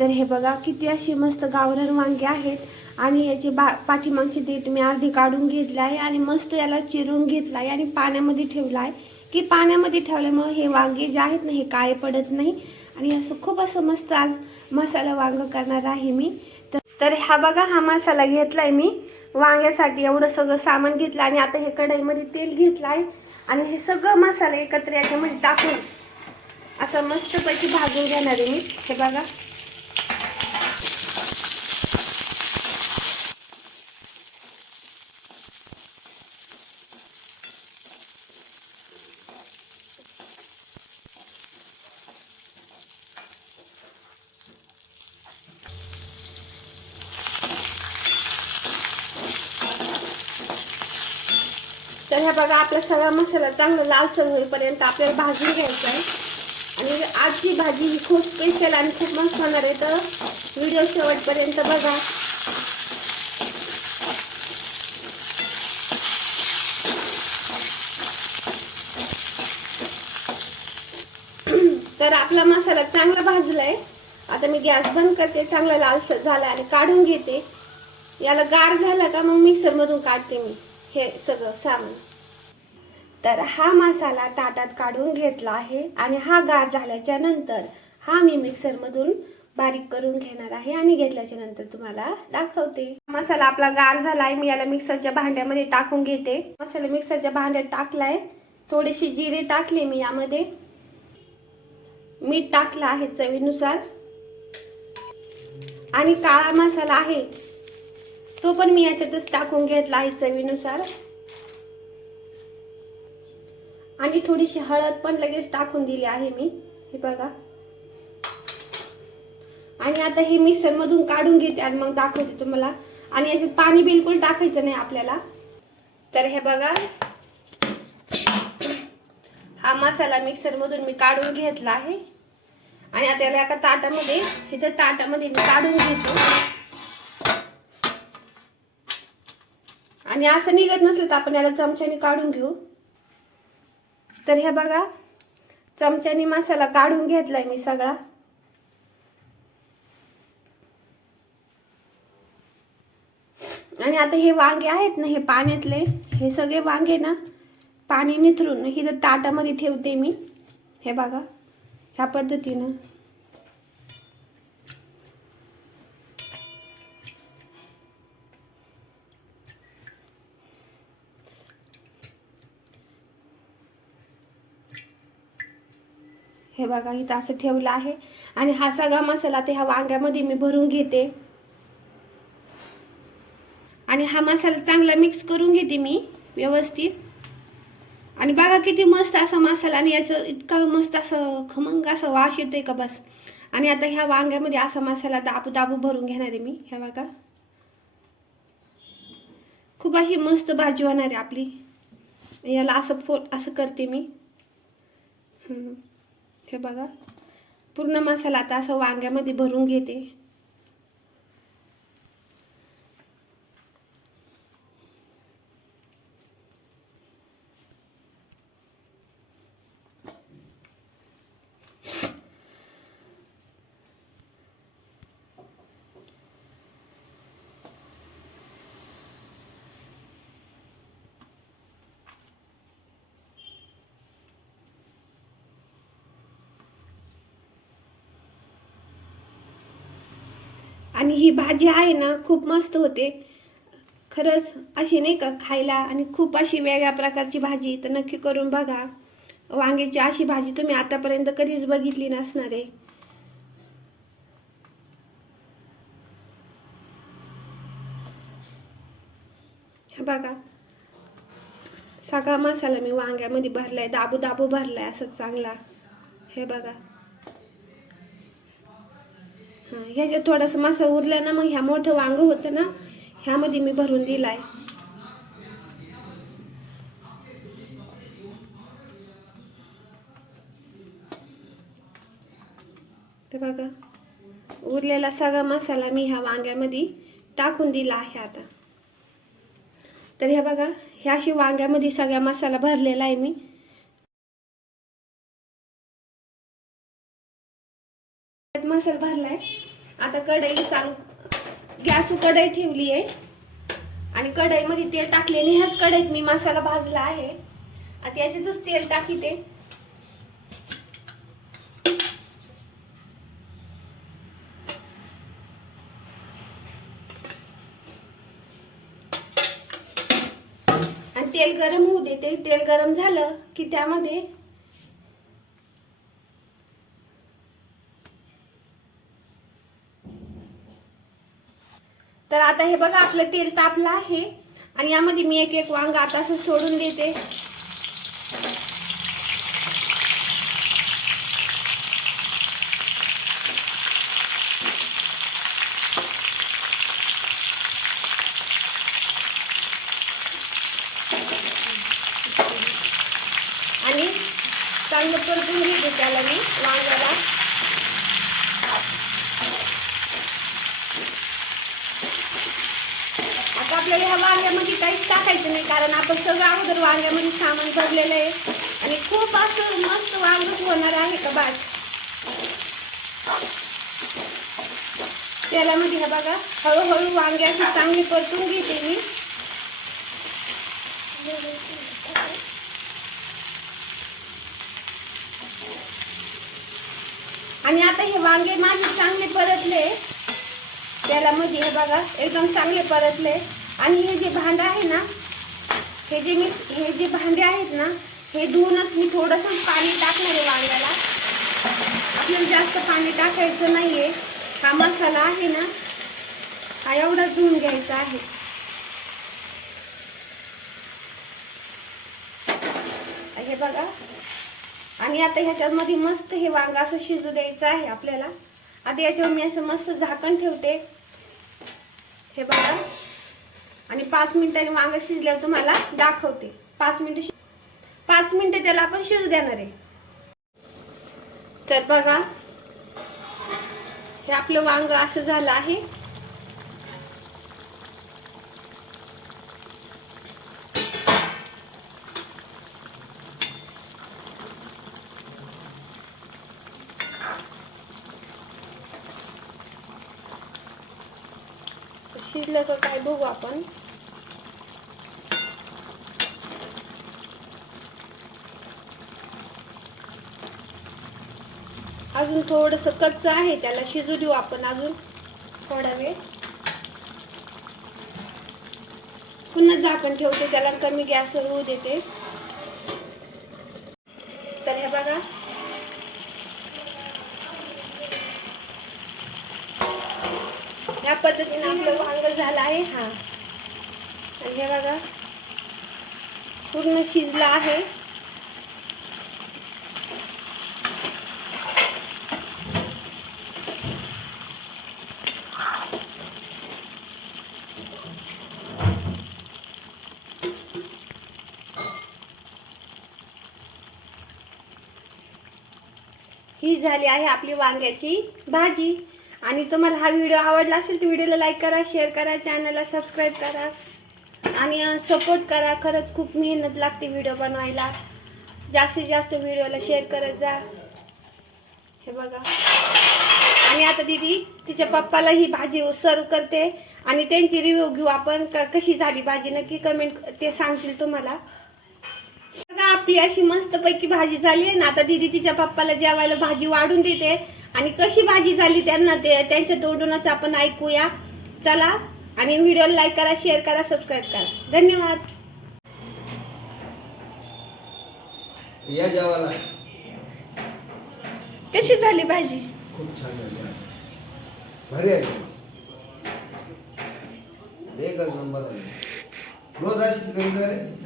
तर हे बघा किती अशी मस्त गावरान वांगे आहेत. आणि याची बा पाठीमागची देठ मी अर्धे काढून घेतली आहे आणि मस्त याला चिरून घेतला आहे आणि पाण्यामध्ये ठेवला आहे. की पाण्यामध्ये ठेवल्यामुळे हे वांगे जे आहेत ना हे काळे पडत नाही. आणि असं खूप असं मस्त आज मसाला वांग करणार आहे मी. तर तर हा बघा हा मसाला घेतलाय मी. वांग्यासाठी एवढं सगळं सामान घेतलं आणि आता हे कढईमध्ये तेल घेतलं आहे. आणि हे सगळं मसाला एकत्र याच्यामध्ये टाकून असं मस्तपैकी भाजून घेणार आहे मी. हे बघा. बघा आपला सगळा मसाला चांगला लालसर होईपर्यंत आपल्याला भाजून घ्यायचा आहे. आणि आजची भाजी ही खूप स्पेशल आणि खूप मस्त होणार आहे. तर व्हिडिओ शेवटपर्यंत बघा. तर आपला मसाला चांगला भाजलाय. आता मी गॅस बंद करते चांगला लालसर झाला आणि काढून घेते. याला गार झाला का मग मिक्सरमधून काढते मी. हे सगळं सामान. तर हा मसाला ताटात काढून घेतला आहे आणि हा गार झाल्याच्यानंतर हा मी मिक्सरमधून बारीक करून घेणार आहे आणि घेतल्याच्या नंतर तुम्हाला दाखवते. मसाला आपला गार झाला आहे मी याला मिक्सरच्या भांड्यामध्ये टाकून घेते. मसाला मिक्सरच्या भांड्यात टाकलाय. थोडीशी जिरे टाकले मी यामध्ये. मीठ टाकलं आहे चवीनुसार. आणि काळा मसाला आहे तो पण मी याच्यातच टाकून घेतला आहे चवीनुसार. आणि थोडीशी हळद पण लगेच टाकून दिली आहे मी. हे बघा. आणि आता हे मिक्सर मधून काढून घेते आणि मग दाखवते तुम्हाला. आणि याच्यात पाणी बिलकुल टाकायचं नाही आपल्याला. तर हे बघा. हा मसाला मिक्सर मधून मी काढून घेतला आहे. आणि आता याला एका ताटामध्ये इथं ताटामध्ये मी काढून घेतो. आणि असं निघत नसलं तर आपण याला चमच्याने काढून घेऊ. तर हे बघा चमच्याने मसाला काढून घेतलाय मी सगळा. आणि आता हे वांगे आहेत ना हे पाण्यातले हे सगळे वांगे ना पाणी निथरून ही जर ताटामध्ये ठेवते मी. हे बघा ह्या पद्धतीनं. हे बघा इथं असं ठेवलं आहे. आणि हा सगळा मसाला ते ह्या वांग्यामध्ये मी भरून घेते. आणि हा मसाला चांगला मिक्स करून घेते मी व्यवस्थित. आणि बघा किती मस्त असा मसाला आणि याचं इतका मस्त असं खमंग असं वास येतोय का बस. आणि आता ह्या वांग्यामध्ये असा मसाला दाबू दाबू भरून घेणार आहे मी ह्या बघा. खूप अशी मस्त भाजी होणार आहे आपली. याला असं फो असं करते मी. हम्म. हे बघा. पूर्ण मसाला आता असं वांग्यामध्ये भरून घेते. आणि ही भाजी आहे ना खूप मस्त होते. खरंच अशी नाही का खायला आणि खूप अशी वेगळ्या प्रकारची भाजी. तर नक्की करून बघा. वांग्याची अशी भाजी तुम्ही आतापर्यंत कधीच बघितली नसणार आहे. हे बघा. सगळा मसाला मी वांग्यामध्ये भरलाय. दाबू दाबू भरलाय असं चांगला. हे बघा. हां ह्याच्यात थोडासा मासा उरला ना मग ह्या मोठं वांग होतं ना ह्यामध्ये मी भरून दिलाय. तर बघा उरलेला सगळा मसाला मी ह्या वांग्यामध्ये टाकून दिला आहे आता. तर हे बघा ह्या अशी वांग्यामध्ये सगळा मसाला भरलेला आहे मी. मसाला भरलाय. आता कढई चालू गॅस कढई ठेवली आहे आणि कढईमध्ये तेल टाकले आणि ह्याच कढईत मी मसाला भाजला आहे. आता याच्यातच तेल टाकीते. आणि तेल गरम होऊ देते तेल गरम झालं की त्यामध्ये तर आता हे बघा आपलं तेल तापलं आहे. आणि यामध्ये मी एक एक वांग आता असं सोडून देते. आणि चांगलं परतून घेते त्याला मी वांग्याला. आपल्याला ह्या वांग्यामध्ये काहीच टाकायचं नाही कारण आपण सगळं अगोदर वांग्यामध्ये सामान भरलेलं आहे. आणि खूप असं मस्त वांगच होणार आहे का बाज तेलामध्ये हे बघा हळूहळू वांगे असे परतून घेते मी. आणि आता हे वांगे माझे चांगले परतले. तेलामध्ये हे बघा एकदम चांगले परतले. आणि हे जे भांडं आहे ना हे जे मी हे जे भांडे आहेत ना हे धुवूनच मी थोडंसं पाणी टाकणार आहे वांग्याला. आपल्याला जास्त पाणी टाकायचं नाहीये. हा मसाला आहे ना हा एवढा धुवून घ्यायचा आहे. हे बघा. आणि आता ह्याच्यामध्ये मस्त हे वांग असं शिजू द्यायचं आहे आपल्याला. आता याच्यावर मी असं मस्त झाकण ठेवते. हे बघा. आणि पाच मिनिटांनी वांग शिजल्यावर तुम्हाला दाखवते. पाच मिनिटं पाच मिनिटं त्याला आपण शिजू देणार आहे. तर बघा हे आपलं वांग असं झालं आहे. शिजलं का काय बघू आपण. अजून थोडस कच्चं आहे त्याला शिजू देऊ आपण अजून थोडा वेळ. पुन्हा झाकण ठेवते त्याला कमी गॅसवर होऊ देते. तर हे बघा या पद्धतीने आपलं वांग झालं आहे. हा. आणि हे बघा. पूर्ण शिजलं आहे. ही झाली आहे आपली वांग्याची भाजी. आणि तुम्हाला हा व्हिडिओ आवडला असेल तर व्हिडिओला लाईक करा शेअर करा चॅनलला सबस्क्राईब करा. आणि सपोर्ट करा. खरंच खूप मेहनत लागते व्हिडिओ बनवायला. जास्तीत जास्त व्हिडिओला शेअर करत जा. हे बघा. आणि आता दीदी तिच्या पप्पाला ही भाजी सर्व करते. आणि त्यांची रिव्ह्यू घेऊ आपण. क कशी झाली भाजी? नक्की कमेंट ते सांगतील तुम्हाला. बघा आपली अशी मस्तपैकी भाजी झाली आहे ना. आता दीदी तिच्या पप्पाला जेवायला भाजी वाढून देते. आणि कशी भाजी झाली त्यांना ते त्यांच्या तोंडूनच आपण ऐकूया. चला आणि व्हिडिओला लाईक करा शेअर करा सबस्क्राईब करा. धन्यवाद. या जेवायला. कशी झाली भाजी? खूप छान झाली. भारी आहे. एकच नंबर रोज अशीच करीत रे.